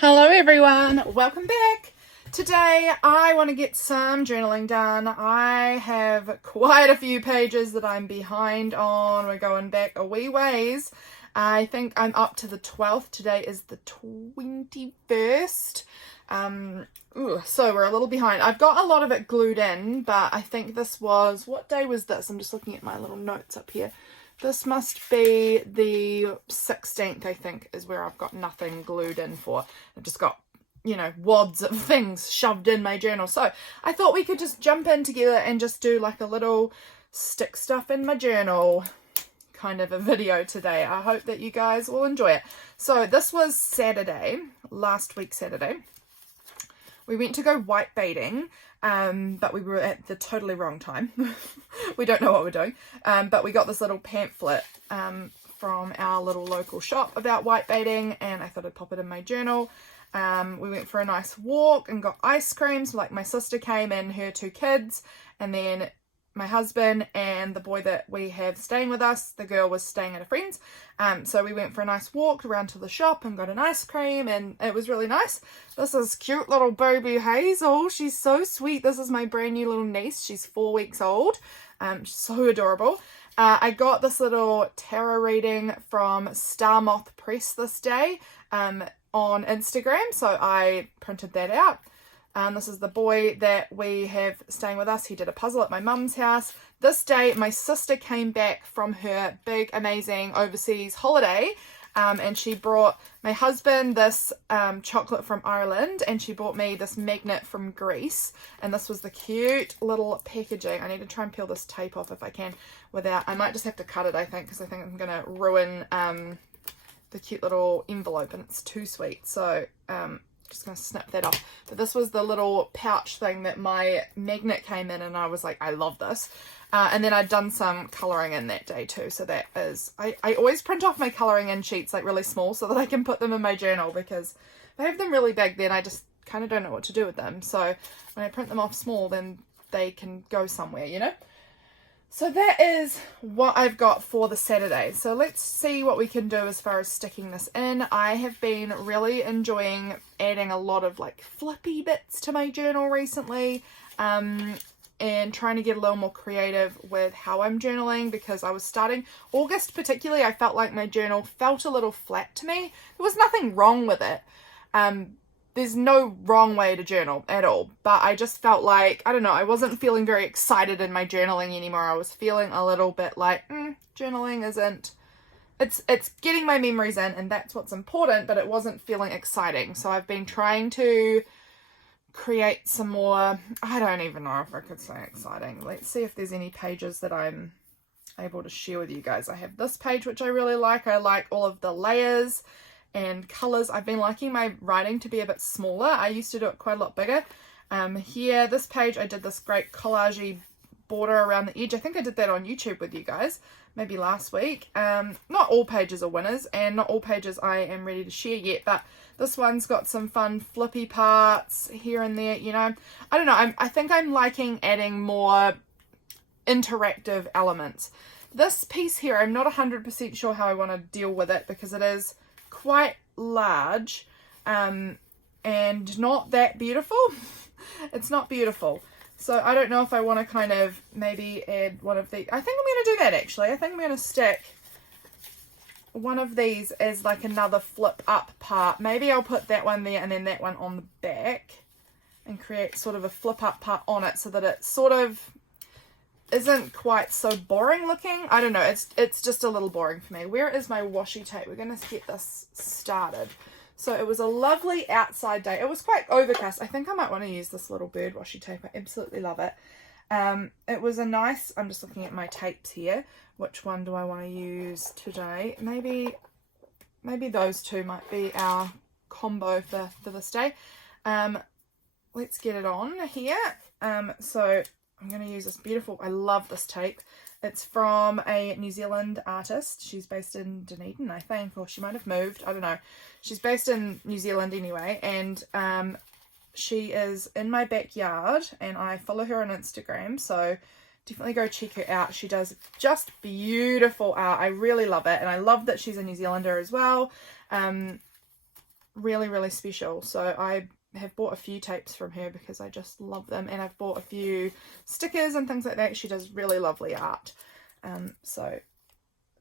Hello everyone, welcome back. Today I want to get some journaling done. I have quite a few pages that I'm behind on. We're going back a wee ways. I think I'm up to the 12th. Today is the 21st. So we're a little behind. I've got a lot of it glued in, but I think this was, what day was this? I'm just looking at my little notes up here. This must be the 16th, I think, is where I've got nothing glued in for. I've just got, wads of things shoved in my journal. So I thought we could just jump in together and just do like a little stick stuff in my journal kind of a video today. I hope that you guys will enjoy it. So this was Saturday, last week Saturday. We went to go white baiting, but we were at the totally wrong time. We don't know what we're doing. But we got this little pamphlet from our little local shop about white baiting, and I thought I'd pop it in my journal. We went for a nice walk and got ice creams. Like my sister came and her two kids, and then my husband and the boy that we have staying with us, the girl was staying at a friend's. So we went for a nice walk around to the shop and got an ice cream, and it was really nice. This is cute little baby Hazel. She's so sweet. This is my brand new little niece. She's 4 weeks old. She's so adorable. I got this little tarot reading from Star Moth Press this day on Instagram, so I printed that out. This is the boy that we have staying with us. He did a puzzle at my mum's house. This day, my sister came back from her big, amazing overseas holiday, and she brought my husband this chocolate from Ireland, and she brought me this magnet from Greece, and this was the cute little packaging. I need to try and peel this tape off if I can without, I might just have to cut it, I think, because I think I'm going to ruin the cute little envelope, and it's too sweet. So, just going to snip that off. But this was the little pouch thing that my magnet came in, and I was like, I love this. And then I'd done some colouring in that day too. So that is, I always print off my colouring in sheets like really small so that I can put them in my journal, because if I have them really big, then I just kind of don't know what to do with them. So when I print them off small, then they can go somewhere, So that is what I've got for the Saturday. So let's see what we can do as far as sticking this in. I have been really enjoying adding a lot of like flippy bits to my journal recently, and trying to get a little more creative with how I'm journaling, because I was starting August particularly, I felt like my journal felt a little flat to me. There was nothing wrong with it. There's no wrong way to journal at all, but I just felt like, I don't know, I wasn't feeling very excited in my journaling anymore. I was feeling a little bit like, journaling isn't, it's getting my memories in, and that's what's important, but it wasn't feeling exciting. So I've been trying to create some more, I don't even know if I could say exciting. Let's see if there's any pages that I'm able to share with you guys. I have this page, which I really like. I like all of the layers and colors. I've been liking my writing to be a bit smaller. I used to do it quite a lot bigger. Here, this page, I did this great collage border around the edge. I think I did that on YouTube with you guys, maybe last week. Not all pages are winners, and not all pages I am ready to share yet, but this one's got some fun flippy parts here and there, I don't know, I think I'm liking adding more interactive elements. This piece here, I'm not 100% sure how I want to deal with it, because it is quite large and not that beautiful. It's not beautiful. So I don't know if I want to kind of maybe add one of these. I think I'm going to do that actually. I think I'm going to stick one of these as like another flip up part. Maybe I'll put that one there and then that one on the back and create sort of a flip up part on it, so that it sort of isn't quite so boring looking. I don't know, it's just a little boring for me. Where is my washi tape? We're going to get this started. So it was a lovely outside day. It was quite overcast. I think I might want to use this little bird washi tape. I absolutely love it. It was a nice, I'm just looking at my tapes here. Which one do I want to use today? Maybe those two might be our combo for this day. Let's get it on here. So I'm going to use this beautiful, I love this tape. It's from a New Zealand artist. She's based in Dunedin, I think, or she might have moved. I don't know. She's based in New Zealand anyway, and she is in my backyard, and I follow her on Instagram, so definitely go check her out. She does just beautiful art. I really love it, and I love that she's a New Zealander as well. really, really special. So I have bought a few tapes from her because I just love them, and I've bought a few stickers and things like that. She does really lovely art. So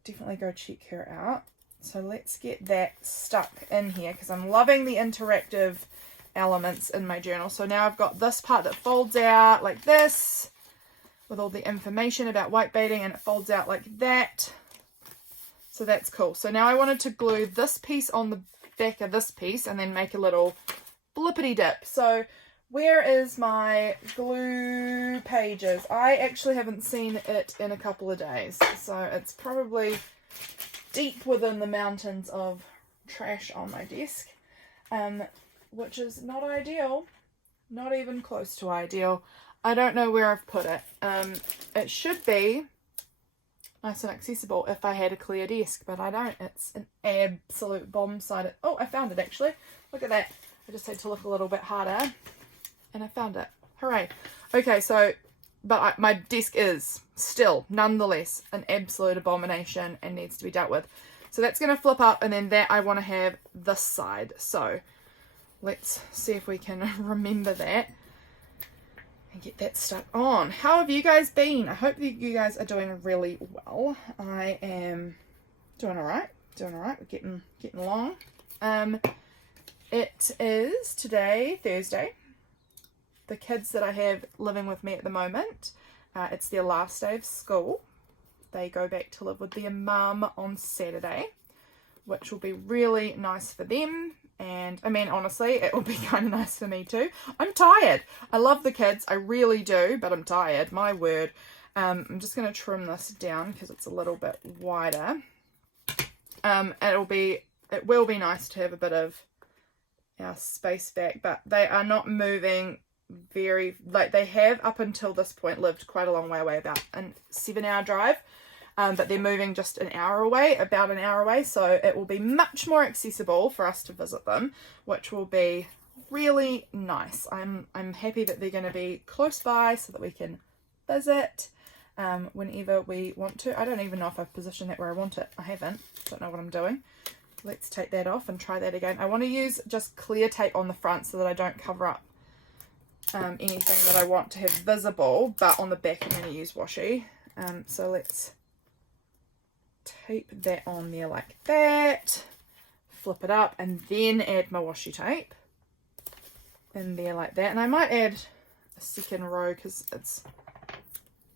definitely go check her out. So let's get that stuck in here because I'm loving the interactive elements in my journal. So now I've got this part that folds out like this with all the information about white baiting, and it folds out like that. So that's cool. So now I wanted to glue this piece on the back of this piece and then make a little blippity dip. So where is my glue pages? I actually haven't seen it in a couple of days, so it's probably deep within the mountains of trash on my desk, which is not ideal, not even close to ideal. I don't know where I've put it. It should be nice and accessible if I had a clear desk, but I don't. It's an absolute bomb-sided. Oh, I found it actually. Look at that. I just had to look a little bit harder, and I found it. Hooray. Okay, so, but my desk is still, nonetheless, an absolute abomination and needs to be dealt with. So that's going to flip up, and then that I want to have this side. So let's see if we can remember that and get that stuck on. How have you guys been? I hope that you guys are doing really well. I am doing all right. We're getting along. It is today, Thursday. The kids that I have living with me at the moment, it's their last day of school. They go back to live with their mum on Saturday, which will be really nice for them. And I mean, honestly, it will be kind of nice for me too. I'm tired. I love the kids. I really do, but I'm tired. My word. I'm just going to trim this down because it's a little bit wider. It will be nice to have a bit of our space back, but they are not moving very, like they have up until this point lived quite a long way away, about a 7-hour drive. But they're moving just about an hour away, so it will be much more accessible for us to visit them, which will be really nice. I'm happy that they're going to be close by so that we can visit whenever we want to. I don't even know if I've positioned that where I want it. I haven't. Don't know what I'm doing. Let's take that off and try that again. I want to use just clear tape on the front so that I don't cover up anything that I want to have visible, but on the back I'm going to use washi. So let's tape that on there like that, flip it up, and then add my washi tape in there like that. And I might add a second row because it's,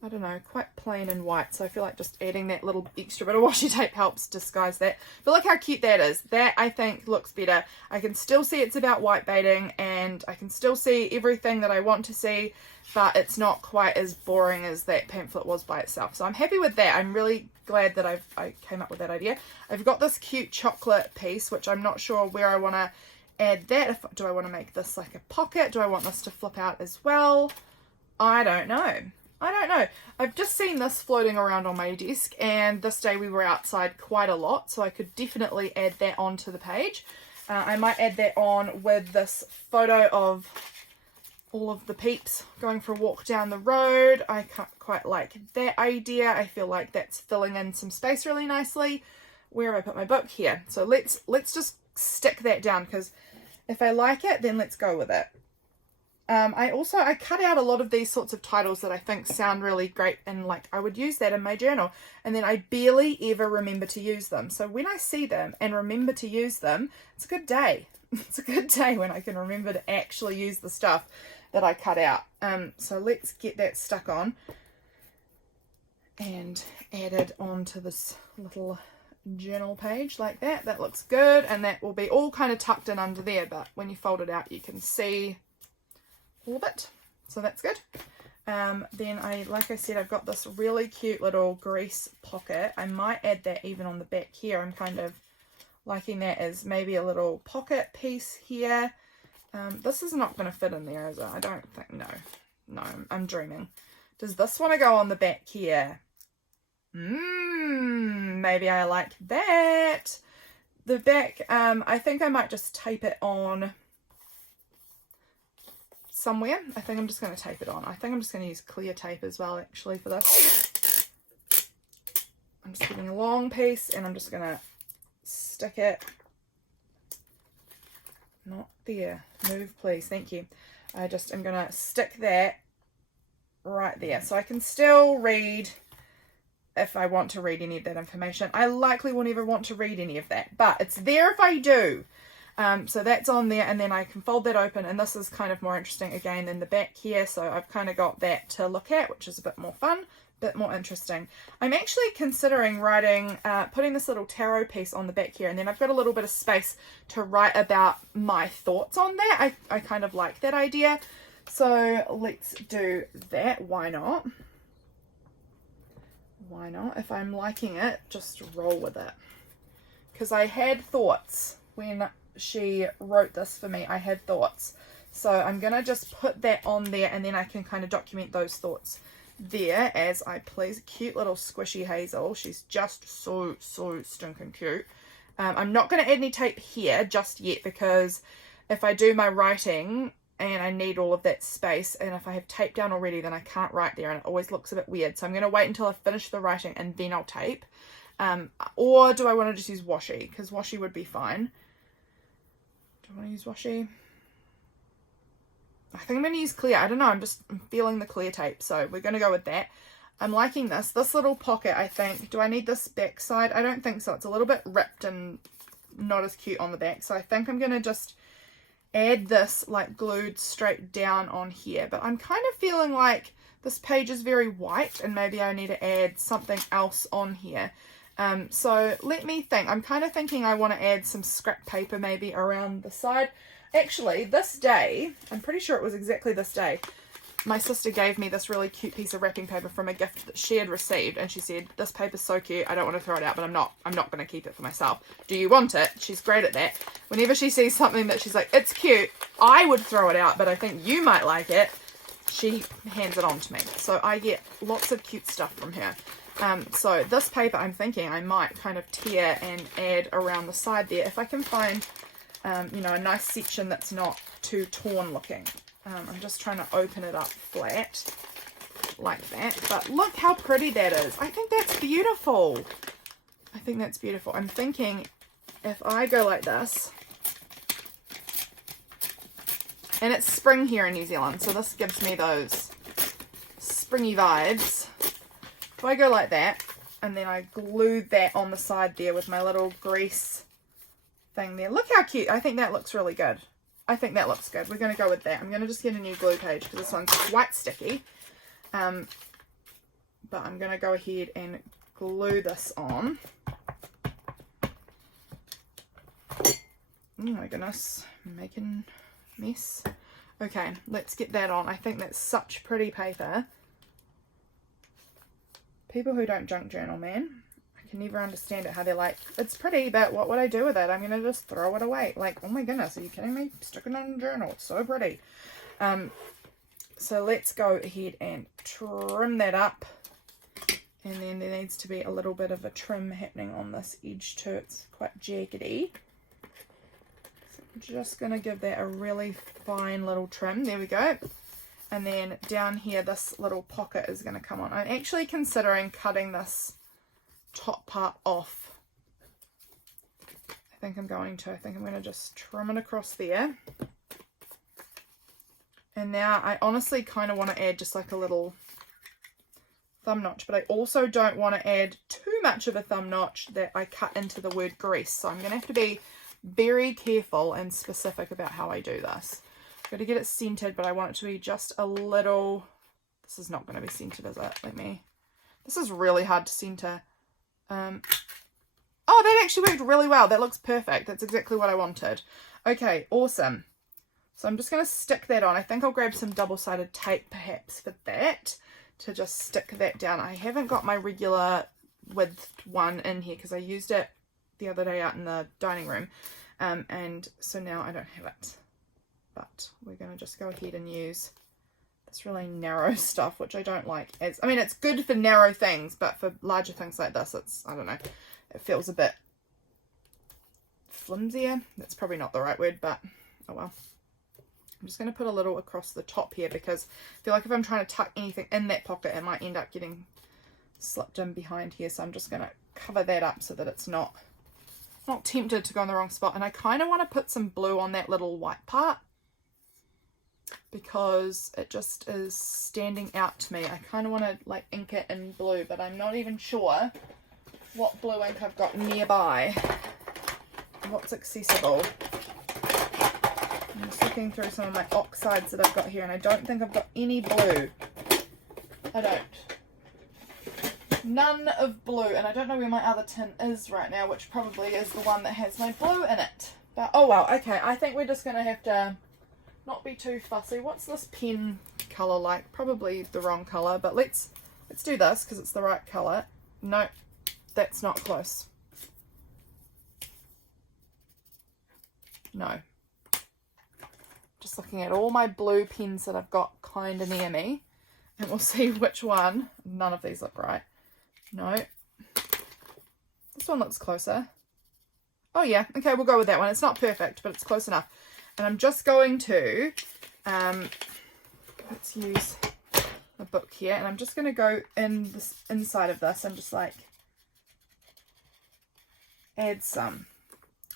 I don't know, quite plain and white, so I feel like just adding that little extra bit of washi tape helps disguise that. But look how cute that is. That I think looks better. I can still see it's about white baiting, and I can still see everything that I want to see, but it's not quite as boring as that pamphlet was by itself. So I'm happy with that. I'm really glad that I came up with that idea. I've got this cute chocolate piece, which I'm not sure where I want to add that. Do I want to make this like a pocket? Do I want this to flip out as well? I don't know. I've just seen this floating around on my desk, and this day we were outside quite a lot, so I could definitely add that onto the page. I might add that on with this photo of all of the peeps going for a walk down the road. I quite like that idea. I feel like that's filling in some space really nicely. Where have I put my book? Here. So let's just stick that down, because if I like it, then let's go with it. I cut out a lot of these sorts of titles that I think sound really great, and like I would use that in my journal, and then I barely ever remember to use them. So when I see them and remember to use them, it's a good day. It's a good day when I can remember to actually use the stuff that I cut out. So let's get that stuck on and added onto this little journal page like that. That looks good, and that will be all kind of tucked in under there, but when you fold it out you can see all of it, so that's good. Then like I said, I've got this really cute little grease pocket. I might add that even on the back here. I'm kind of liking that as maybe a little pocket piece here. This is not going to fit in there, is it? I don't think. No, I'm dreaming. Does this want to go on the back here? Maybe I like that. The back, I think I might just tape it on somewhere. I think I'm just going to tape it on. I think I'm just going to use clear tape as well, actually, for this. I'm just getting a long piece, and I'm just going to stick it not there. Move, please. Thank you. I just am going to stick that right there. So I can still read if I want to read any of that information. I likely won't ever want to read any of that, but it's there if I do. So that's on there, and then I can fold that open, and this is kind of more interesting again than the back here, so I've kind of got that to look at, which is a bit more fun, a bit more interesting. I'm actually considering writing, putting this little tarot piece on the back here, and then I've got a little bit of space to write about my thoughts on that. I kind of like that idea, so let's do that. Why not? Why not? If I'm liking it, just roll with it. Because I had thoughts when she wrote this for me. I had thoughts. So I'm going to just put that on there, and then I can kind of document those thoughts there as I please. Cute little squishy Hazel. She's just so stinking cute. I'm not going to add any tape here just yet, because if I do my writing and I need all of that space, and if I have tape down already, then I can't write there, and it always looks a bit weird. So I'm going to wait until I finish the writing and then I'll tape. Or do I want to just use washi? Because washi would be fine. Do I want to use washi? I think I'm going to use clear. I don't know. I'm feeling the clear tape. So we're going to go with that. I'm liking this. This little pocket, I think. Do I need this back side? I don't think so. It's a little bit ripped and not as cute on the back. So I think I'm going to just add this like glued straight down on here. But I'm kind of feeling like this page is very white, and maybe I need to add something else on here. So let me think. I'm kind of thinking I want to add some scrap paper maybe around the side. Actually, this day, I'm pretty sure it was exactly this day, my sister gave me this really cute piece of wrapping paper from a gift that she had received, and she said, this paper's so cute, I don't want to throw it out, but I'm not going to keep it for myself. Do you want it? She's great at that. Whenever she sees something that she's like, it's cute, I would throw it out, but I think you might like it, she hands it on to me. So I get lots of cute stuff from her. So this paper, I'm thinking I might kind of tear and add around the side there if I can find, you know, a nice section that's not too torn looking. I'm just trying to open it up flat like that. But look how pretty that is. I think that's beautiful. I think that's beautiful. I'm thinking if I go like this, and it's spring here in New Zealand, so this gives me those springy vibes. If I go like that, and then I glue that on the side there with my little grease thing there. Look how cute. I think that looks really good. I think that looks good. We're going to go with that. I'm going to just get a new glue page because this one's quite sticky. But I'm going to go ahead and glue this on. Oh my goodness. I'm making a mess. Okay, let's get that on. I think that's such pretty paper. People who don't junk journal, man. I can never understand it, how they're like, it's pretty, but what would I do with it? I'm going to just throw it away. Like, oh my goodness, are you kidding me? Stick it on a journal. It's so pretty. So let's go ahead and trim that up. And then there needs to be a little bit of a trim happening on this edge too. It's quite jaggedy. So I'm just going to give that a really fine little trim. There we go. And then down here, this little pocket is going to come on. I'm actually considering cutting this top part off. I think I'm going to just trim it across there. And now I honestly kind of want to add just like a little thumb notch, but I also don't want to add too much of a thumb notch that I cut into the word grease. So I'm going to have to be very careful and specific about how I do this. Got to get it centered, but I want it to be just a little. This is not going to be centered, is it? This is really hard to center. Oh, that actually worked really well. That looks perfect. That's exactly what I wanted. Okay, awesome. So I'm just going to stick that on. I think I'll grab some double-sided tape perhaps for that to just stick that down. I haven't got my regular width one in here because I used it the other day out in the dining room. And so now I don't have it. But we're going to just go ahead and use this really narrow stuff, which I don't like. I mean, it's good for narrow things, but for larger things like this, it's, I don't know, it feels a bit flimsier. That's probably not the right word, but oh well. I'm just going to put a little across the top here because I feel like if I'm trying to tuck anything in that pocket, it might end up getting slipped in behind here. So I'm just going to cover that up so that it's not not tempted to go in the wrong spot. And I kind of want to put some blue on that little white part because it just is standing out to me. I kind of want to like ink it in blue, but I'm not even sure what blue ink I've got nearby, what's accessible. I'm just looking through some of my oxides that I've got here, and I don't think I've got any blue. I don't. None of blue, and I don't know where my other tin is right now, which probably is the one that has my blue in it. But oh well, okay, I think we're just going to have to not be too fussy. What's this pen colour like? Probably the wrong colour, but let's do this because it's the right colour. No, that's not close. No. Just looking at all my blue pens that I've got kind of near me, and we'll see which one. None of these look right. No. This one looks closer. Oh yeah, okay, we'll go with that one. It's not perfect, but it's close enough. And I'm just going to, let's use a book here, and I'm just going to go in this inside of this and just like add some.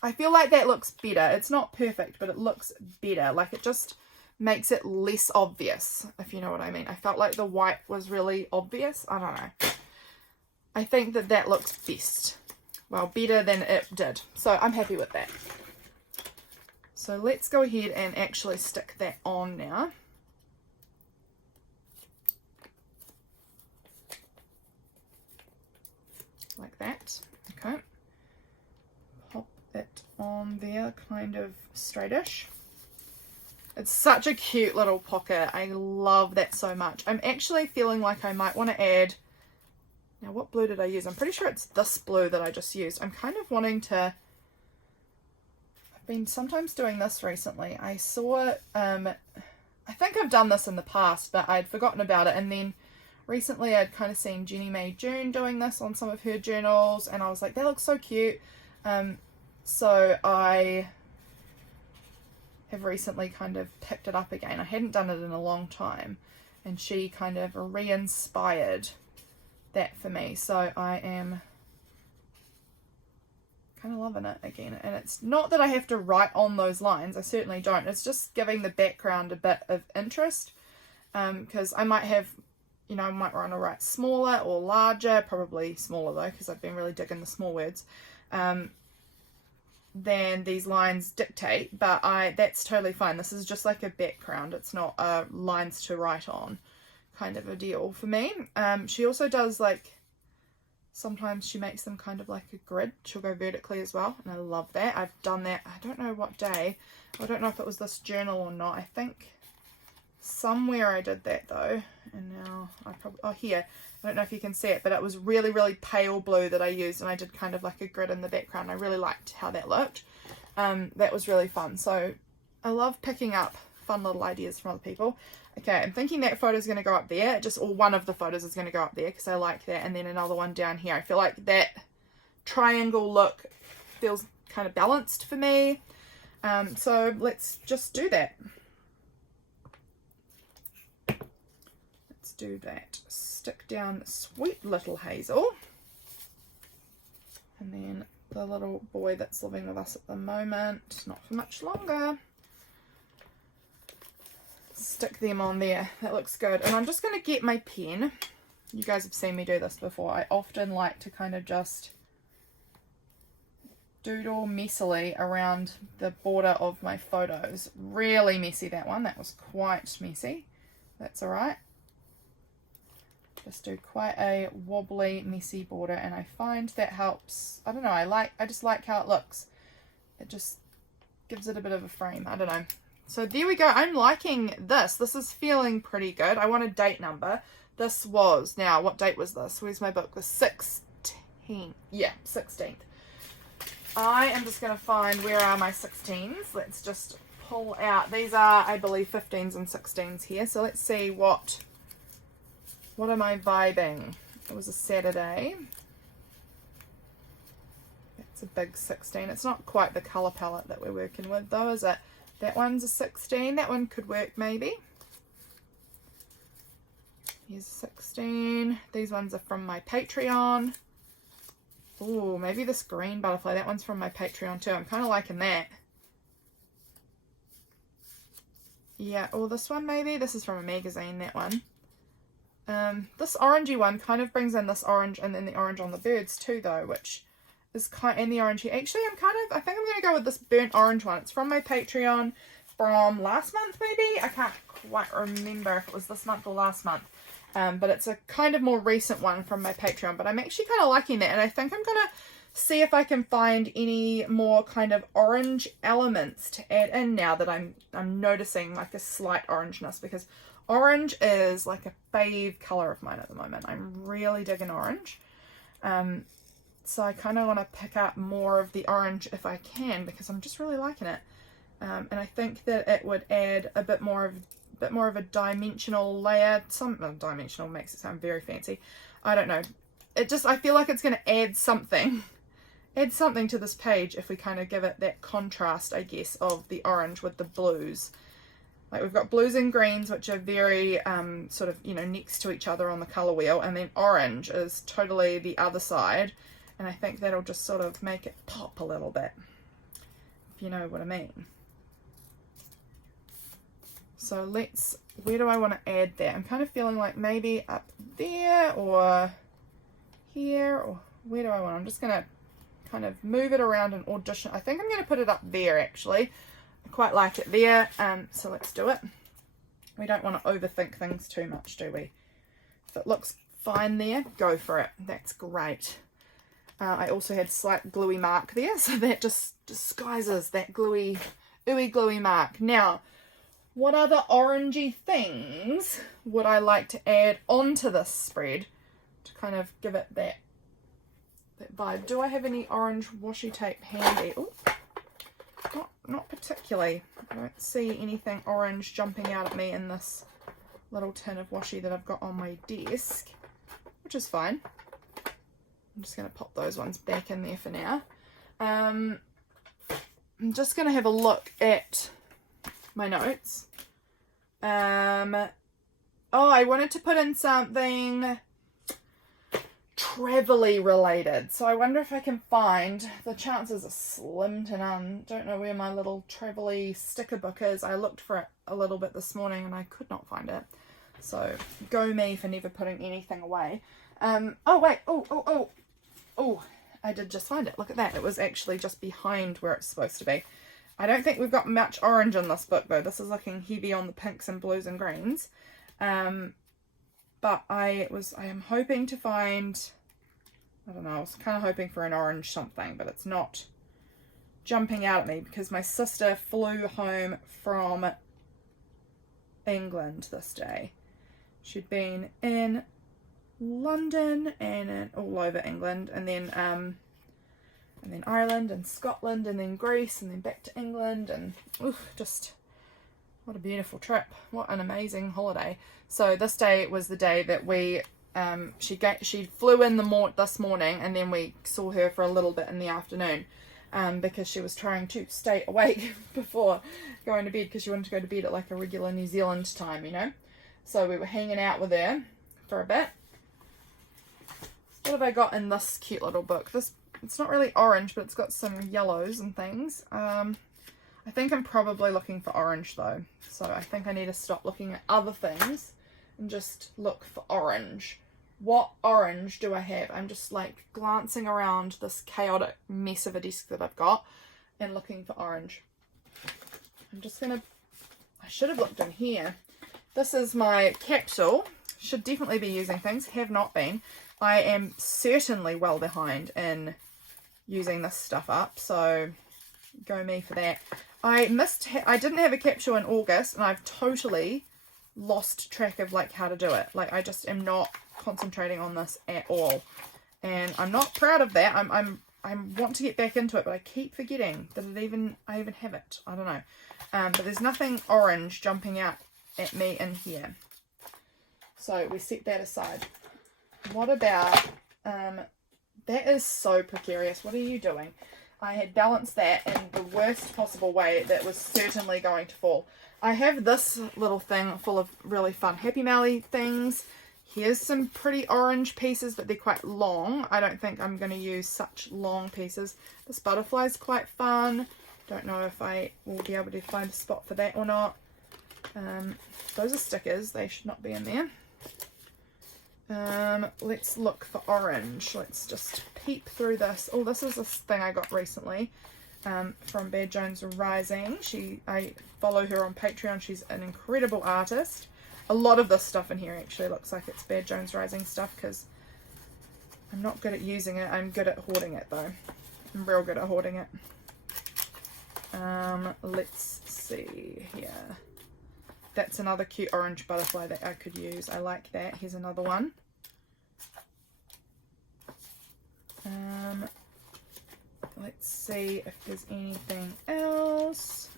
I feel like that looks better. It's not perfect, but it looks better. Like it just makes it less obvious, if you know what I mean. I felt like the white was really obvious. I don't know. I think that that looks best. Well, better than it did. So I'm happy with that. So let's go ahead and actually stick that on now. Like that. Okay. Pop it on there, kind of straightish. It's such a cute little pocket. I love that so much. I'm actually feeling like I might want to add... Now, what blue did I use? I'm pretty sure it's this blue that I just used. I'm kind of wanting to... I've been sometimes doing this recently. I saw... I think I've done this in the past, but I'd forgotten about it. And then recently I'd kind of seen Jenny Mae June doing this on some of her journals. And I was like, that looks so cute. So I have recently kind of picked it up again. I hadn't done it in a long time. And she kind of re-inspired that for me, so I am kind of loving it again. And it's not that I have to write on those lines, I certainly don't. It's just giving the background a bit of interest, because I might have, you know, I might want to write smaller or larger, probably smaller though, because I've been really digging the small words, than these lines dictate. But that's totally fine. This is just like a background. It's not lines to write on kind of a deal for me. She also does, like, sometimes she makes them kind of like a grid. She'll go vertically as well, and I love that. I've done that, I don't know what day. I don't know if it was this journal or not. I think somewhere I did that though, and now I probably, oh here, I don't know if you can see it, but it was really, really pale blue that I used, and I did kind of like a grid in the background. I really liked how that looked. That was really fun. So I love picking up fun little ideas from other people. Okay, I'm thinking that photo is going to go up there, or one of the photos is going to go up there because I like that, and then another one down here. I feel like that triangle look feels kind of balanced for me. So let's just do that. Let's do that. Stick down Sweet Little Hazel, and then the little boy that's living with us at the moment, not for much longer. Stick them on there. That looks good. And I'm just going to get my pen. You guys have seen me do this before. I often like to kind of just doodle messily around the border of my photos. Really messy, that one. That was quite messy. That's alright. Just do quite a wobbly, messy border, and I find that helps. I don't know, I just like how it looks. It just gives it a bit of a frame. I don't know. So there we go. I'm liking this. This is feeling pretty good. I want a date number. This was, now what date was this? Where's my book? The 16th. Yeah, 16th. I am just going to find, where are my 16s? Let's just pull out. These are, I believe, 15s and 16s here. So let's see what am I vibing? It was a Saturday. That's a big 16. It's not quite the colour palette that we're working with though, is it? That one's a 16. That one could work maybe. Here's 16. These ones are from my Patreon. Ooh, maybe this green butterfly. That one's from my Patreon too. I'm kind of liking that. Yeah, or this one maybe. This is from a magazine, that one. This orangey one kind of brings in this orange and then the orange on the birds too though, which is kind, and the orange here. Actually, I think I'm going to go with this burnt orange one. It's from my Patreon from last month maybe. I can't quite remember if it was this month or last month. But it's a kind of more recent one from my Patreon, but I'm actually kind of liking that, and I think I'm going to see if I can find any more kind of orange elements to add in now that I'm noticing like a slight orangeness, because orange is like a fave colour of mine at the moment. I'm really digging orange. So I kind of want to pick up more of the orange if I can, because I'm just really liking it. And I think that it would add a bit more of a dimensional layer. Dimensional makes it sound very fancy. I don't know. I feel like it's going to add something to this page if we kind of give it that contrast, I guess, of the orange with the blues. Like we've got blues and greens, which are very sort of, you know, next to each other on the colour wheel, and then orange is totally the other side, and I think that'll just sort of make it pop a little bit, if you know what I mean. So where do I want to add that? I'm kind of feeling like maybe up there or here, or where do I want? I'm just going to kind of move it around and audition. I think I'm going to put it up there actually. I quite like it there, so let's do it. We don't want to overthink things too much, do we? If it looks fine there, go for it. That's great. I also had slight gluey mark there, so that just disguises that ooey gluey mark. Now, what other orangey things would I like to add onto this spread to kind of give it that vibe? Do I have any orange washi tape handy? Ooh. Not particularly. I don't see anything orange jumping out at me in this little tin of washi that I've got on my desk, which is fine. I'm just going to pop those ones back in there for now. I'm just going to have a look at my notes. Oh, I wanted to put in something travel-y related, so I wonder if I can find, the chances are slim to none. Don't know where my little travel-y sticker book is. I looked for it a little bit this morning and I could not find it, so go me for never putting anything away. Oh wait, oh, I did just find it. Look at that, it was actually just behind where it's supposed to be. I don't think we've got much orange in this book though. This is looking heavy on the pinks and blues and greens. But I am hoping to find, I don't know, I was kind of hoping for an orange something, but it's not jumping out at me because my sister flew home from England this day. She'd been in London and all over England, and then Ireland and Scotland and then Greece and then back to England, and just what a beautiful trip. What an amazing holiday. So this day was the day that we, she flew in this morning, and then we saw her for a little bit in the afternoon because she was trying to stay awake before going to bed, because she wanted to go to bed at like a regular New Zealand time, you know. So we were hanging out with her for a bit. What have I got in this cute little book? It's not really orange, but it's got some yellows and things. I think I'm probably looking for orange though, so I think I need to stop looking at other things and just look for orange. What orange do I have? I'm just like glancing around this chaotic mess of a desk that I've got and looking for orange. I should have looked in here. This is my capsule. Should definitely be using things, have not been. I am certainly well behind in using this stuff up, so go me for that. I didn't have a capsule in August, and I've totally lost track of like how to do it. Like I just am not concentrating on this at all, and I'm not proud of that. I want to get back into it, but I keep forgetting that I even have it. I don't know. But there's nothing orange jumping out at me in here, so we set that aside. What about that is so precarious. What are you doing? I had balanced that in the worst possible way that was certainly going to fall. I have this little thing full of really fun Happy Mail things. Here's some pretty orange pieces, but they're quite long. I don't think I'm going to use such long pieces. This butterfly's quite fun. Don't know if I will be able to find a spot for that or not. Those are stickers. They should not be in there. Let's look for orange. Let's just peep through this. Oh, this is this thing I got recently from Bear Jones Rising. I follow her on Patreon. She's an incredible artist. A lot of this stuff in here actually looks like it's Bear Jones Rising stuff because I'm not good at using it. I'm good at hoarding it though. I'm real good at hoarding it. Let's see here. That's another cute orange butterfly that I could use. I like that. Here's another one. Let's see if there's anything else.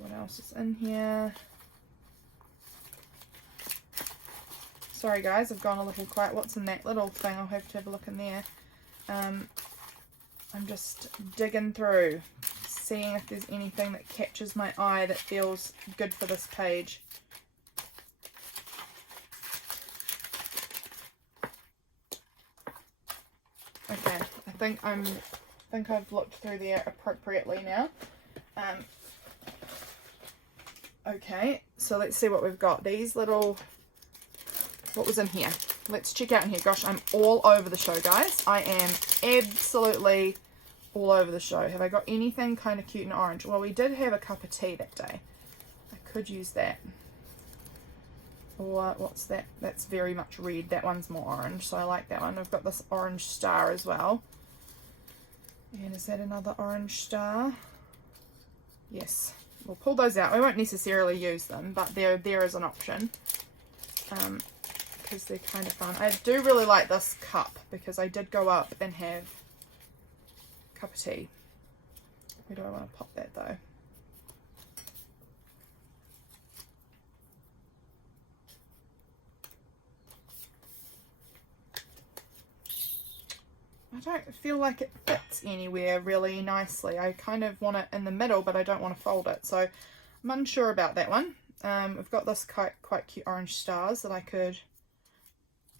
What else is in here? Sorry guys, I've gone a little quiet. What's in that little thing? I'll have to have a look in there. I'm just digging through, seeing if there's anything that catches my eye that feels good for this page. Okay, I think I've looked through there appropriately now. Okay, so let's see what we've got. These little, what was in here? Let's check out in here. Gosh, I'm all over the show, guys. I am absolutely all over the show. Have I got anything kind of cute and orange? Well, we did have a cup of tea that day. I could use that. Or what's that? That's very much red. That one's more orange, so I like that one. I've got this orange star as well. And is that another orange star? Yes. We'll pull those out. We won't necessarily use them, but they're there as an option because they're kind of fun. I do really like this cup because I did go up and have a cup of tea. Where do I want to pop that though? I don't feel like it fits anywhere really nicely. I kind of want it in the middle, but I don't want to fold it. So I'm unsure about that one. I've got this quite cute orange stars that I could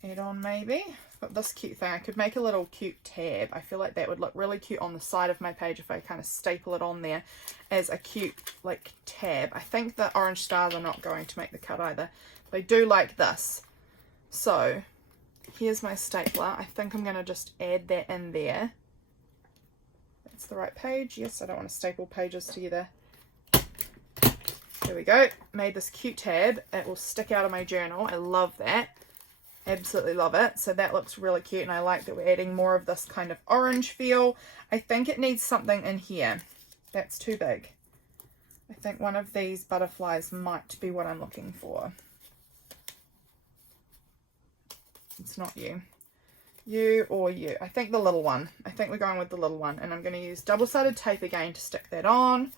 add on maybe. I've got this cute thing. I could make a little cute tab. I feel like that would look really cute on the side of my page if I kind of staple it on there as a cute like tab. I think the orange stars are not going to make the cut either, but I do like this. So here's my stapler. I think I'm going to just add that in there. That's the right page. Yes, I don't want to staple pages together. There we go. Made this cute tab. It will stick out of my journal. I love that. Absolutely love it. So that looks really cute, and I like that we're adding more of this kind of orange feel. I think it needs something in here. That's too big. I think one of these butterflies might be what I'm looking for. It's not you. You or you. I think the little one. I think we're going with the little one. And I'm going to use double-sided tape again to stick that on.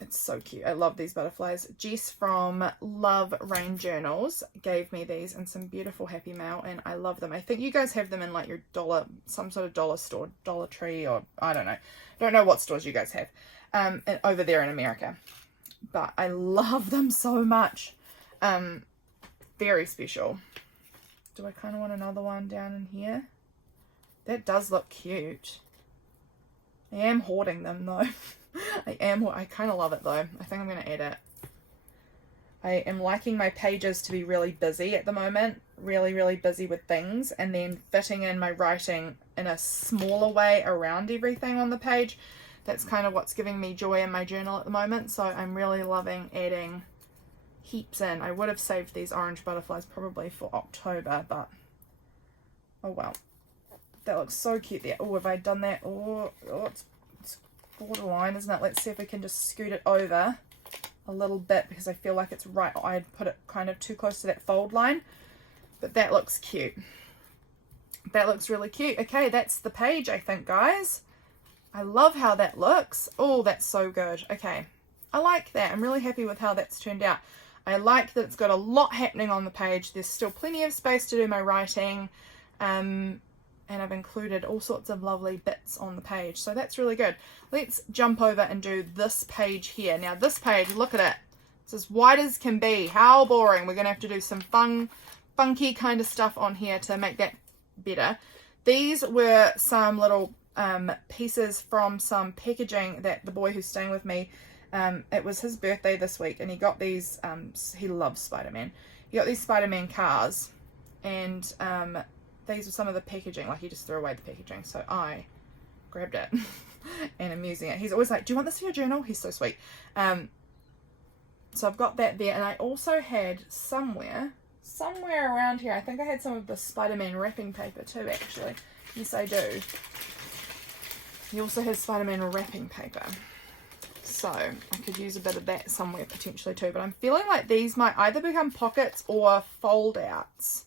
It's so cute. I love these butterflies. Jess from Love Rain Journals gave me these in some beautiful Happy Mail, and I love them. I think you guys have them in like your some sort of dollar store, Dollar Tree, or I don't know. Don't know what stores you guys have over there in America. But I love them so much. Very special. Do I kind of want another one down in here? That does look cute. I am hoarding them though. I kind of love it though. I think I'm going to add it. I am liking my pages to be really busy at the moment. Really busy with things, and then fitting in my writing in a smaller way around everything on the page. That's kind of what's giving me joy in my journal at the moment. So I'm really loving adding heaps in. I would have saved these orange butterflies probably for October, but oh well. That looks so cute there. Oh, have I done that? Oh, it's borderline, isn't it? Let's see if we can just scoot it over a little bit because I feel like it's right. I'd put it kind of too close to that fold line, but that looks cute. That looks really cute. Okay, that's the page, I think, guys. I love how that looks. Oh, that's so good. Okay, I like that. I'm really happy with how that's turned out. I like that it's got a lot happening on the page. There's still plenty of space to do my writing. And I've included all sorts of lovely bits on the page. So that's really good. Let's jump over and do this page here. Now this page, look at it. It's as white as can be. How boring. We're going to have to do some funky kind of stuff on here to make that better. These were some little pieces from some packaging that the boy who's staying with me, it was his birthday this week, and he got these, he loves Spider-Man. He got these Spider-Man cars, and these were some of the packaging. Like, he just threw away the packaging, so I grabbed it and I'm using it. He's always like, do you want this for your journal? He's so sweet. So I've got that there, and I also had somewhere around here, I think I had some of the Spider-Man wrapping paper too, actually. Yes, I do. He also has Spider-Man wrapping paper, so I could use a bit of that somewhere potentially too, but I'm feeling like these might either become pockets or fold outs.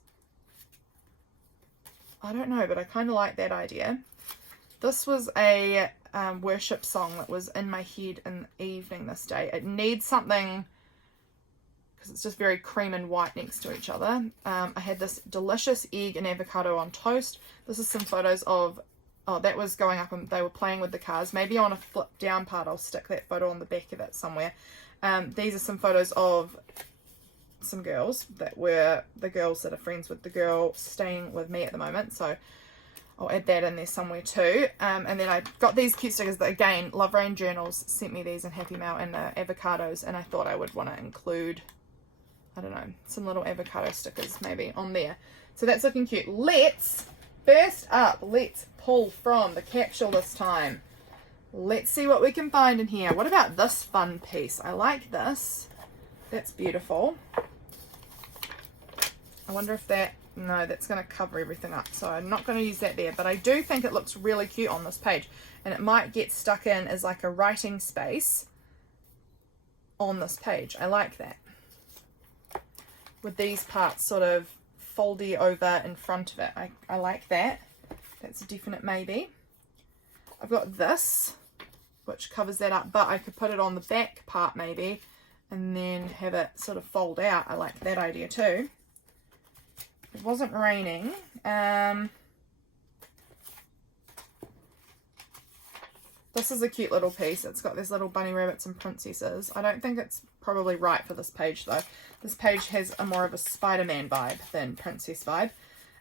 I don't know, but I kind of like that idea. This was a worship song that was in my head in the evening this day. It needs something, because it's just very cream and white next to each other. I had this delicious egg and avocado on toast. This is some photos of, oh, that was going up and they were playing with the cars. Maybe on a flip down part I'll stick that photo on the back of it somewhere. These are some photos of some girls that were the girls that are friends with the girl staying with me at the moment. So I'll add that in there somewhere too. And then I got these cute stickers that, again, Love Rain Journals sent me these in Happy Mail, and the avocados, and I thought I would want to include, I don't know, some little avocado stickers maybe on there. So that's looking cute. First up, let's pull from the capsule this time. Let's see what we can find in here. What about this fun piece? I like this. That's beautiful. I wonder if that, no, that's going to cover everything up, so I'm not going to use that there, but I do think it looks really cute on this page, and it might get stuck in as like a writing space on this page. I like that, with these parts sort of foldy over in front of it. I like that. That's a definite maybe. I've got this, which covers that up, but I could put it on the back part maybe, and then have it sort of fold out. I like that idea too. It wasn't raining. This is a cute little piece. It's got these little bunny rabbits and princesses. I don't think it's probably right for this page though. This page has a more of a Spider-Man vibe than princess vibe.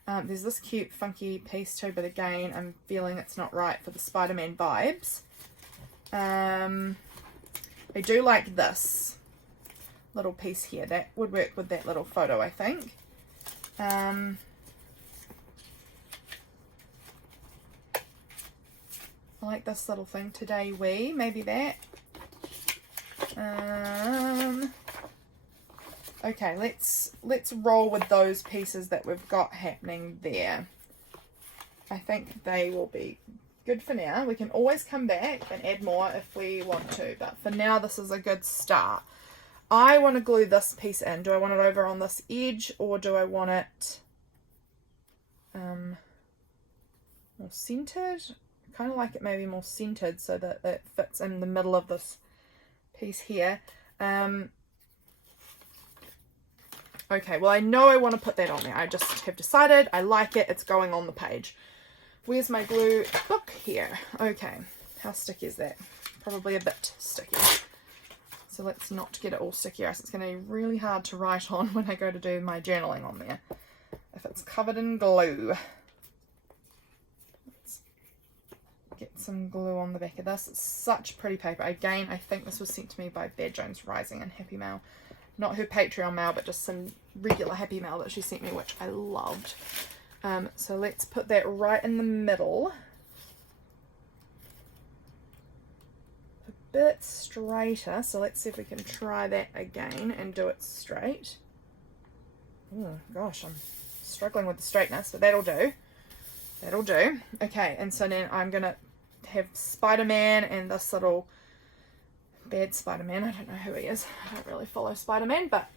There's this cute funky piece too, but again I'm feeling it's not right for the Spider-Man vibes. I do like this little piece here. That would work with that little photo, I think. I like this little thing, today we, maybe that. Okay, let's roll with those pieces that we've got happening there. I think they will be good for now. We can always come back and add more if we want to, but for now this is a good start. I want to glue this piece in. Do I want it over on this edge, or do I want it more centered? I kind of like it maybe more centered so that it fits in the middle of this piece here. Okay, well I know I want to put that on there. I just have decided I like it. It's going on the page. Where's my glue book here? Okay, how sticky is that? Probably a bit sticky. So let's not get it all sticky, or else it's going to be really hard to write on when I go to do my journaling on there, if it's covered in glue. Let's get some glue on the back of this. It's such pretty paper. Again, I think this was sent to me by Bad Jones Rising and Happy Mail. Not her Patreon mail, but just some regular Happy Mail that she sent me, which I loved. So let's put that right in the middle. Bit straighter, so let's see if we can try that again and do it straight. Oh gosh, I'm struggling with the straightness, but that'll do. That'll do. Okay, and so then I'm gonna have Spider-Man and this little bad Spider-Man. I don't know who he is. I don't really follow Spider-Man, but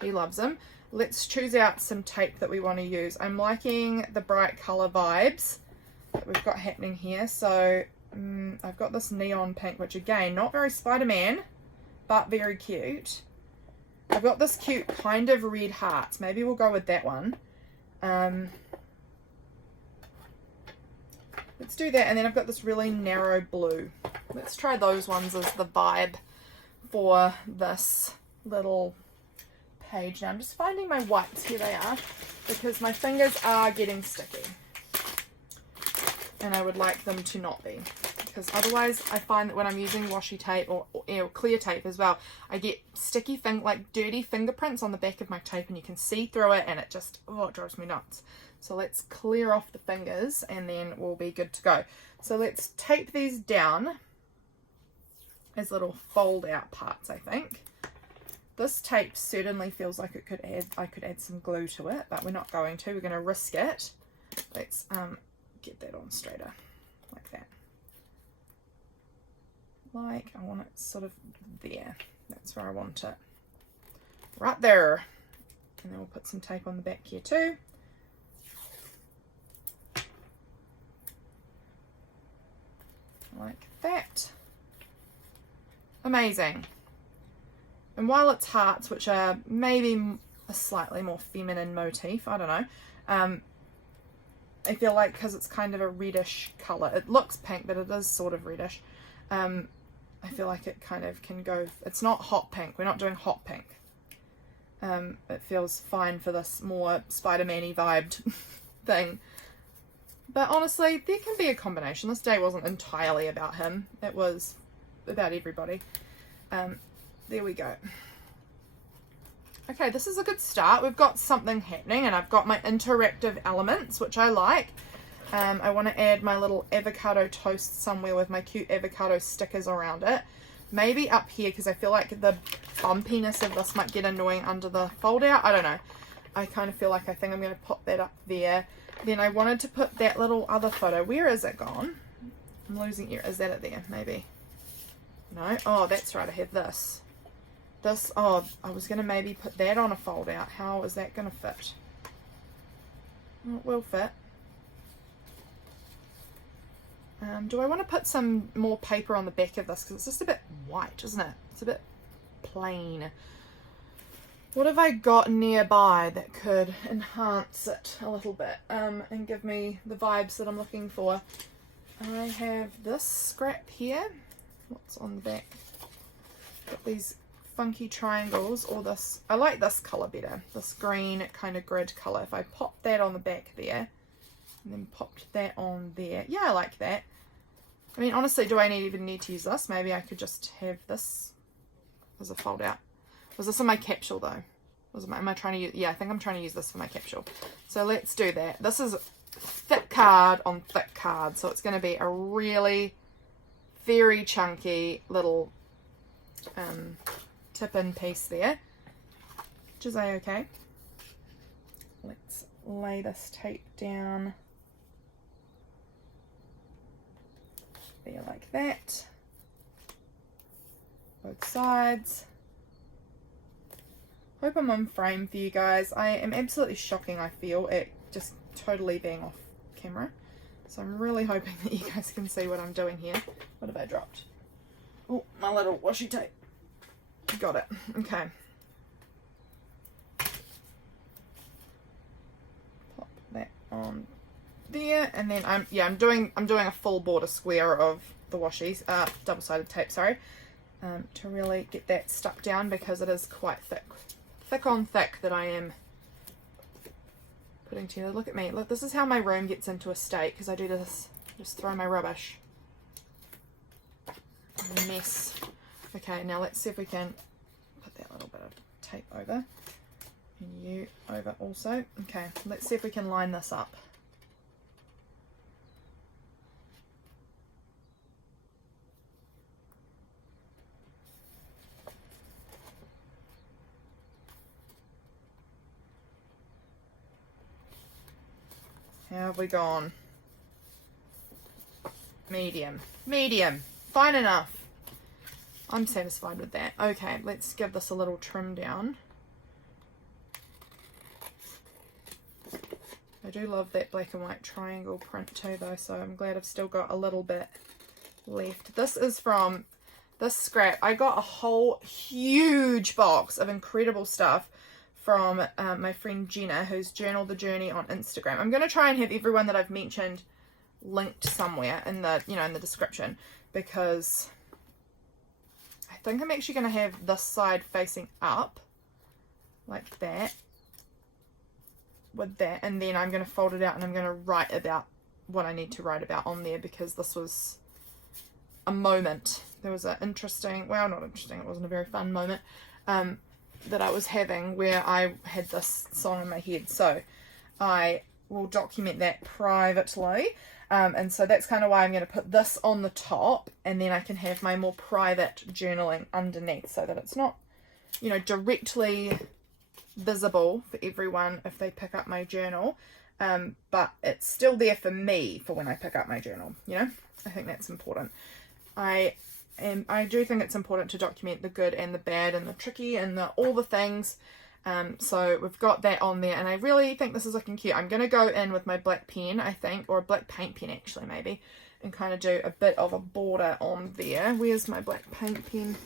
he loves him. Let's choose out some tape that we want to use. I'm liking the bright color vibes that we've got happening here, so I've got this neon pink, which again, not very Spider-Man, but very cute. I've got this cute kind of red hearts. Maybe we'll go with that one. Let's do that. And then I've got this really narrow blue. Let's try those ones as the vibe for this little page. Now I'm just finding my wipes. Here they are, because my fingers are getting sticky and I would like them to not be, because otherwise I find that when I'm using washi tape or clear tape as well, I get sticky like dirty fingerprints on the back of my tape, and you can see through it, and it just, oh, it drives me nuts. So let's clear off the fingers and then we'll be good to go. So let's tape these down as little fold out parts, I think. This tape certainly feels like I could add some glue to it, but we're not going to. We're going to risk it. Let's get that on straighter, like that. Like, I want it sort of there. That's where I want it. Right there. And then we'll put some tape on the back here too. Like that. Amazing. And while it's hearts, which are maybe a slightly more feminine motif, I don't know, I feel like because it's kind of a reddish colour, it looks pink, but it is sort of reddish, I feel like it kind of can go, it's not hot pink, we're not doing hot pink. It feels fine for this more Spider-Man-y vibed thing. But honestly, there can be a combination. This day wasn't entirely about him, it was about everybody. There we go. Okay, this is a good start. We've got something happening, and I've got my interactive elements, which I like. I want to add my little avocado toast somewhere with my cute avocado stickers around it. Maybe up here, because I feel like the bumpiness of this might get annoying under the fold out. I don't know. I kind of feel like I think I'm going to put that up there. Then I wanted to put that little other photo. Where is it gone? I'm losing it. Is that it there? Maybe. No? Oh, that's right. I have this. This, oh, I was going to maybe put that on a fold out. How is that going to fit? Well, it will fit. Do I want to put some more paper on the back of this? Because it's just a bit white, isn't it? It's a bit plain. What have I got nearby that could enhance it a little bit and give me the vibes that I'm looking for? I have this scrap here. What's on the back? Got these funky triangles, or this, I like this colour better, this green kind of grid colour. If I pop that on the back there and then popped that on there, yeah, I like that. I mean, honestly, do I even need to use this? Maybe I could just have this as a fold out. Was this in my capsule though? Am I trying to use, yeah, I think I'm trying to use this for my capsule. So let's do that. This is thick card on thick card, so it's going to be a really very chunky little tip-in piece there, which is a-okay. Let's lay this tape down there like that, both sides. Hope I'm on frame for you guys. I am absolutely shocking, I feel, at just totally being off camera, so I'm really hoping that you guys can see what I'm doing here. What have I dropped? Oh, my little washi tape. Got it. Okay. Pop that on there, and then I'm doing a full border square of the washies, double-sided tape, sorry, to really get that stuck down, because it is quite thick on thick that I am putting together. Look at me. Look, this is how my room gets into a state, because I do this, just throw my rubbish. Mess. Okay, now let's see if we can put that little bit of tape over, and you over also. Okay, let's see if we can line this up. How have we gone? Medium. Medium. Fine enough. I'm satisfied with that. Okay, let's give this a little trim down. I do love that black and white triangle print too though, so I'm glad I've still got a little bit left. This is from this scrap. I got a whole huge box of incredible stuff from my friend Jenna, who's Journal the Journey on Instagram. I'm going to try and have everyone that I've mentioned linked somewhere in the, in the description, because I think I'm actually going to have this side facing up like that with that, and then I'm going to fold it out and I'm going to write about what I need to write about on there, because this was a moment. There was an interesting, well, not interesting, it wasn't a very fun moment that I was having where I had this song in my head. So I will document that privately. And so that's kind of why I'm going to put this on the top, and then I can have my more private journaling underneath, so that it's not, you know, directly visible for everyone if they pick up my journal, but it's still there for me for when I pick up my journal, you know. I think that's important. I do think it's important to document the good and the bad and the tricky and all the things. So we've got that on there, and I really think this is looking cute. I'm going to go in with my black pen, I think, or a black paint pen actually, maybe, and kind of do a bit of a border on there. Where's my black paint pen?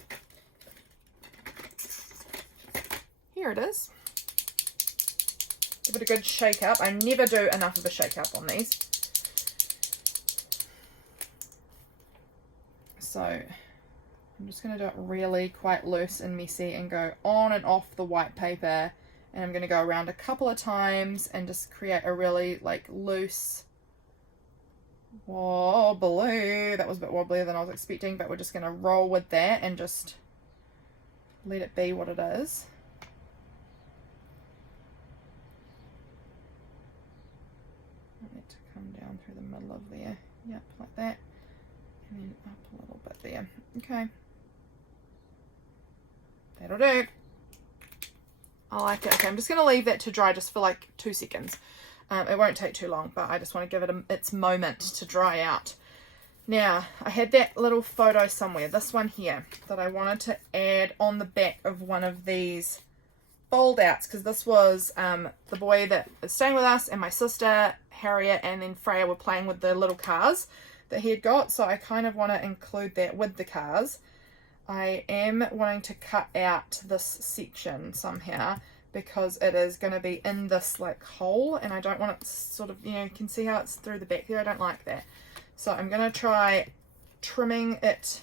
Here it is. Give it a good shake up. I never do enough of a shake up on these. So I'm just going to do it really quite loose and messy and go on and off the white paper, and I'm going to go around a couple of times and just create a really like loose, wobbly, that was a bit wobblier than I was expecting, but we're just going to roll with that and just let it be what it is. I need to come down through the middle of there, yep, like that, and then up a little bit there. Okay. That'll do. I like it. Okay, I'm just going to leave that to dry just for like 2 seconds. It won't take too long, but I just want to give it its moment to dry out. Now, I had that little photo somewhere, this one here, that I wanted to add on the back of one of these fold outs, because this was the boy that is staying with us, and my sister, Harriet, and then Freya were playing with the little cars that he had got, so I kind of want to include that with the cars. I am wanting to cut out this section somehow, because it is going to be in this like hole, and I don't want it sort of, you know, you can see how it's through the back there. I don't like that. So I'm going to try trimming it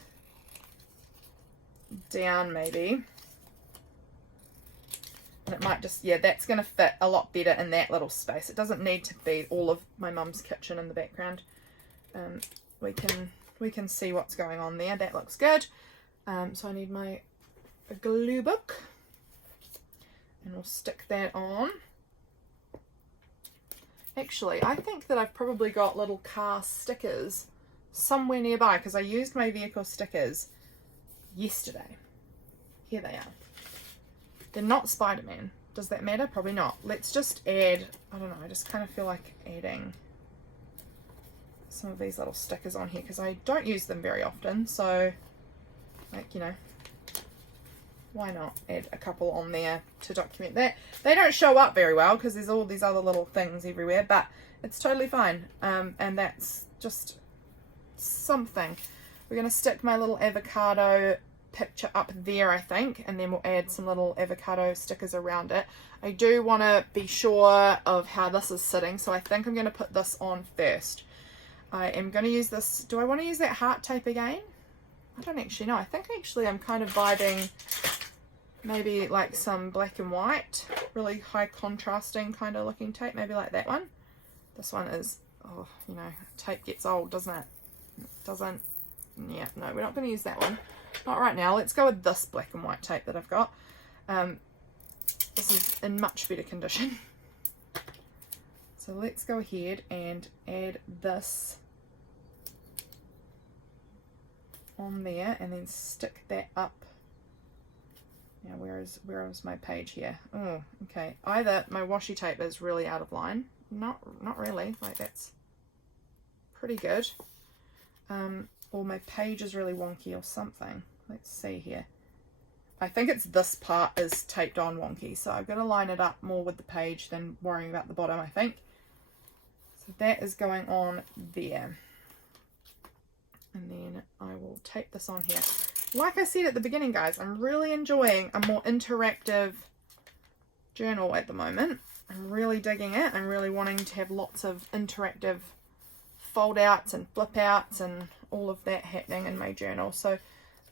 down maybe. And it might just, yeah, that's going to fit a lot better in that little space. It doesn't need to be all of my mum's kitchen in the background. We can see what's going on there. That looks good. So I need my glue book, and we'll stick that on. Actually, I think that I've probably got little car stickers somewhere nearby, because I used my vehicle stickers yesterday. Here they are. They're not Spider-Man. Does that matter? Probably not. Let's just add, I don't know, I just kind of feel like adding some of these little stickers on here, because I don't use them very often, so like, you know, why not add a couple on there to document that. They don't show up very well because there's all these other little things everywhere, but it's totally fine. And that's just something. We're going to stick my little avocado picture up there, I think, and then we'll add some little avocado stickers around it. I do want to be sure of how this is sitting, so I think I'm going to put this on first. I am going to use this. Do I want to use that heart tape again? I don't actually know. I think actually I'm kind of vibing maybe like some black and white, really high contrasting kind of looking tape, maybe like that one. This one is, oh, you know, tape gets old, doesn't it? It doesn't, yeah, no, we're not going to use that one. Not right now. Let's go with this black and white tape that I've got. This is in much better condition. So let's go ahead and add this on there, and then stick that up. Now where is my page here? Oh, okay. Either my washi tape is really out of line. Not really. Like, that's pretty good. Or my page is really wonky or something. Let's see here. I think it's this part is taped on wonky, so I'm going to line it up more with the page than worrying about the bottom, I think. So that is going on there. And then I will tape this on here. Like I said at the beginning, guys, I'm really enjoying a more interactive journal at the moment. I'm really digging it. I'm really wanting to have lots of interactive fold outs and flip outs and all of that happening in my journal. So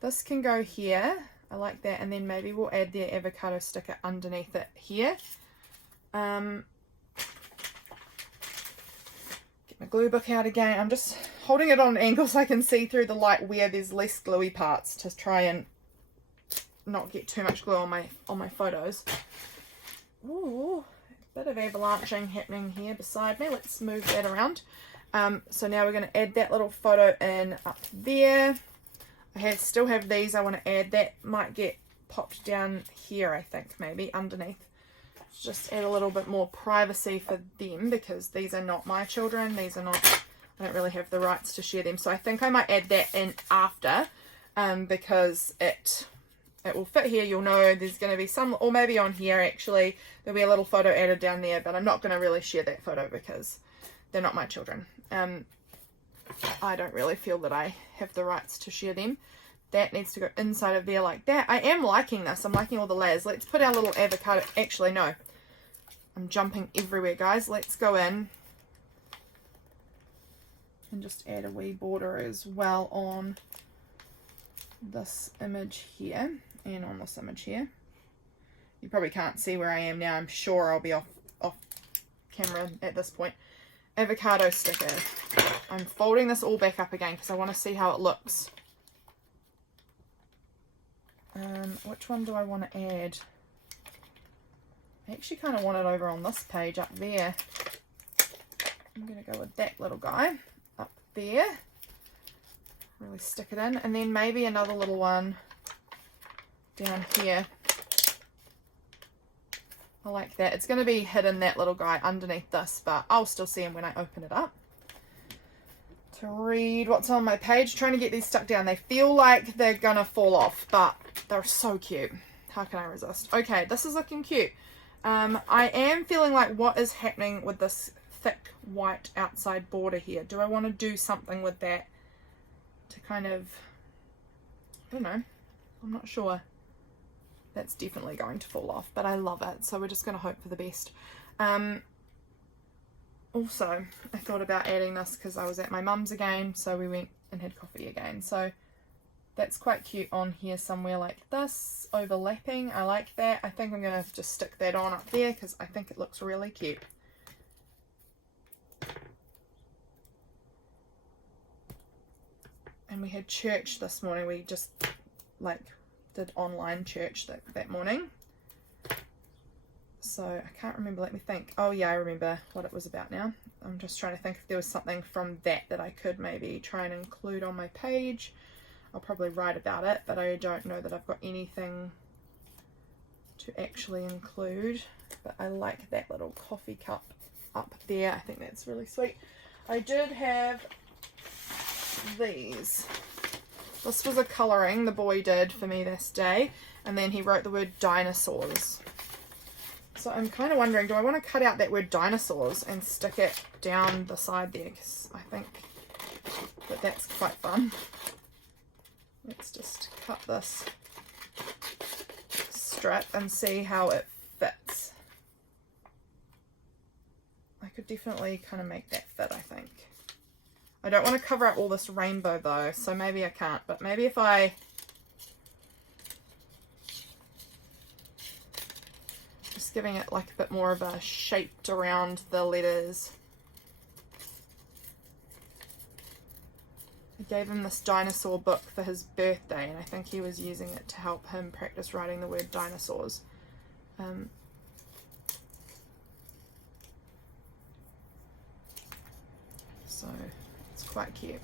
This can go here. I like that. And then maybe we'll add the avocado sticker underneath it here. Get my glue book out again. I'm just holding it on an angle so I can see through the light where there's less gluey parts to try and not get too much glue on my photos. Ooh, a bit of avalanching happening here beside me. Let's move that around. So now we're going to add that little photo in up there. I still have these I want to add. That might get popped down here, I think, maybe underneath. Just add a little bit more privacy for them, because these are not my children. These are not, I don't really have the rights to share them. So I think I might add that in after, because it will fit here. You'll know there's going to be some, or maybe on here actually, there'll be a little photo added down there, but I'm not going to really share that photo because they're not my children. I don't really feel that I have the rights to share them. That needs to go inside of there like that. I am liking this. I'm liking all the layers. Let's put our little avocado. Actually, no. I'm jumping everywhere, guys. Let's go in and just add a wee border as well on this image here and on this image here. You probably can't see where I am now. I'm sure I'll be off camera at this point. Avocado sticker. I'm folding this all back up again because I want to see how it looks. Which one do I want to add? I actually kind of want it over on this page up there. I'm going to go with that little guy up there. Really stick it in. And then maybe another little one down here. I like that. It's going to be hidden, that little guy, underneath this, but I'll still see him when I open it up. To read what's on my page, trying to get these stuck down. They feel like they're going to fall off, but they're so cute. How can I resist? Okay, this is looking cute. I am feeling like what is happening with this thick white outside border here. Do I want to do something with that to kind of, I don't know, I'm not sure. That's definitely going to fall off, but I love it, so we're just going to hope for the best. Also, I thought about adding this because I was at my mum's again, so we went and had coffee again. So that's quite cute on here somewhere like this, overlapping. I like that. I think I'm going to just stick that on up there because I think it looks really cute. And we had church this morning. We just did online church that morning. So I can't remember, let me think. Oh yeah, I remember what it was about now. I'm just trying to think if there was something from that I could maybe try and include on my page. I'll probably write about it, but I don't know that I've got anything to actually include. But I like that little coffee cup up there. I think that's really sweet. I did have these. This was a colouring the boy did for me this day, and then he wrote the word dinosaurs. So I'm kind of wondering, do I want to cut out that word dinosaurs and stick it down the side there? Because I think that that's quite fun. Let's just cut this strip and see how it fits. I could definitely kind of make that fit, I think. I don't want to cover up all this rainbow though, so maybe I can't. But maybe if I just giving it like a bit more of a shape around the letters. I gave him this dinosaur book for his birthday, and I think he was using it to help him practice writing the word dinosaurs. So it's quite cute.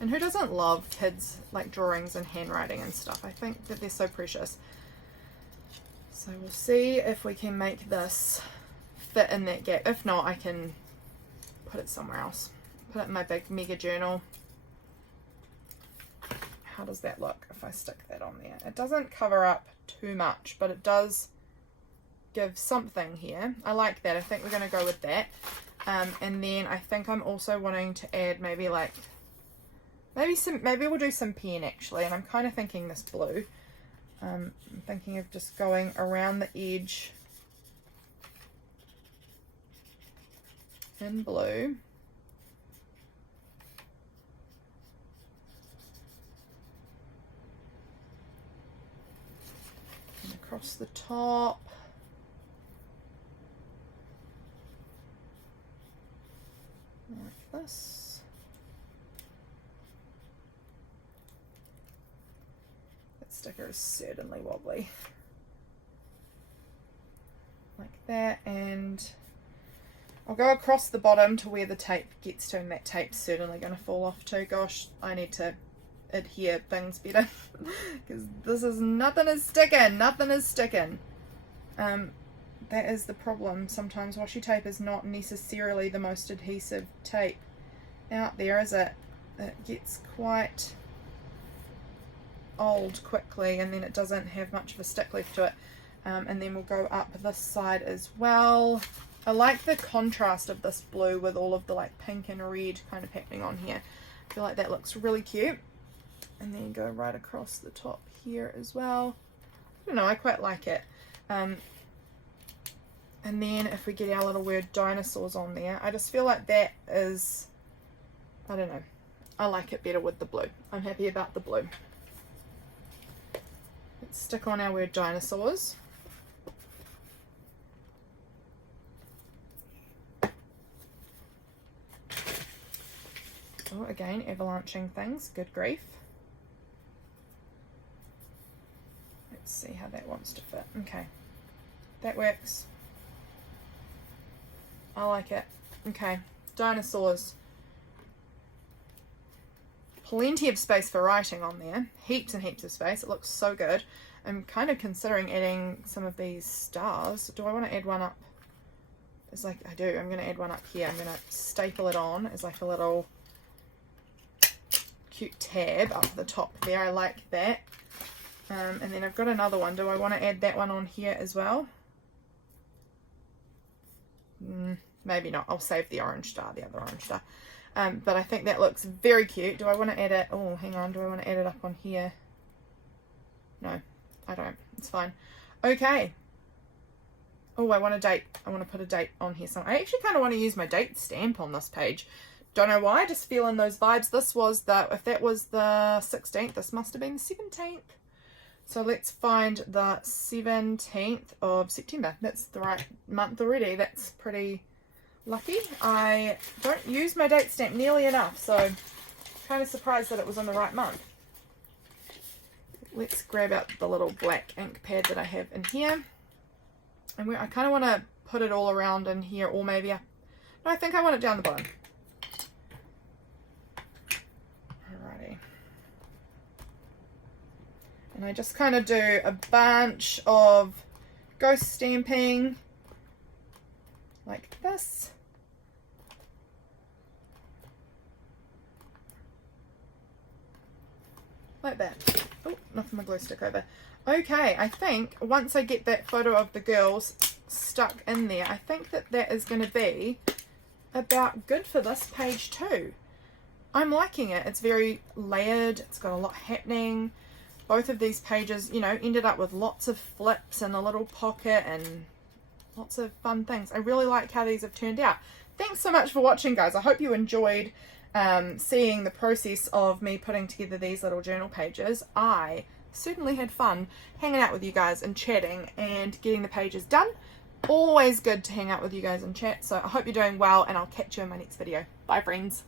And who doesn't love kids like drawings and handwriting and stuff? I think that they're so precious. So we'll see if we can make this fit in that gap. If not, I can put it somewhere else. Put it in my big mega journal. How does that look if I stick that on there? It doesn't cover up too much, but it does give something here. I like that. I think we're going to go with that. And then I think I'm also wanting to add maybe like, maybe we'll do some pen actually. And I'm kind of thinking this blue. I'm thinking of just going around the edge in blue. across the top. Like this. That sticker is certainly wobbly. Like that, and I'll go across the bottom to where the tape gets to, and that tape's certainly going to fall off too. Gosh, I need to adhere things better because this is nothing is sticking. That is the problem. Sometimes washi tape is not necessarily the most adhesive tape out there, is it? It gets quite old quickly, and then it doesn't have much of a stick left to it. And then we'll go up this side as well. I like the contrast of this blue with all of the like pink and red kind of happening on here. I feel like that looks really cute. And then go right across the top here as well. I don't know, I quite like it. And then if we get our little word dinosaurs on there, I just feel like that is, I don't know, I like it better with the blue. I'm happy about the blue. Let's stick on our word dinosaurs. Oh, again, avalanching things, good grief. Let's see how that wants to fit. Okay, that works. I like it. Okay, dinosaurs. Plenty of space for writing on there. Heaps and heaps of space. It looks so good. I'm kind of considering adding some of these stars. Do I want to add one up? It's like, I do. I'm going to add one up here. I'm going to staple it on as like a little cute tab up the top there. I like that. And then I've got another one. Do I want to add that one on here as well? Maybe not. I'll save the orange star, the other orange star. But I think that looks very cute. Do I want to add it? Oh, hang on. Do I want to add it up on here? No, I don't. It's fine. Okay. Oh, I want a date. I want to put a date on here. So I actually kind of want to use my date stamp on this page. Don't know why. Just feeling those vibes. This was the, if that was the 16th, this must have been the 17th. So let's find the 17th of September. That's the right month already. That's pretty lucky. I don't use my date stamp nearly enough, so kind of surprised that it was on the right month. Let's grab out the little black ink pad that I have in here. And I kind of want to put it all around in here, or maybe no, I think I want it down the bottom. Alrighty. And I just kind of do a bunch of ghost stamping like this. Like that. Oh, nothing my glue stick over. Okay, I think once I get that photo of the girls stuck in there, I think that that is going to be about good for this page too. I'm liking it. It's very layered. It's got a lot happening. Both of these pages, you know, ended up with lots of flips and a little pocket and lots of fun things. I really like how these have turned out. Thanks so much for watching, guys. I hope you enjoyed seeing the process of me putting together these little journal pages. I certainly had fun hanging out with you guys and chatting and getting the pages done. Always good to hang out with you guys and chat. So I hope you're doing well, and I'll catch you in my next video. Bye, friends.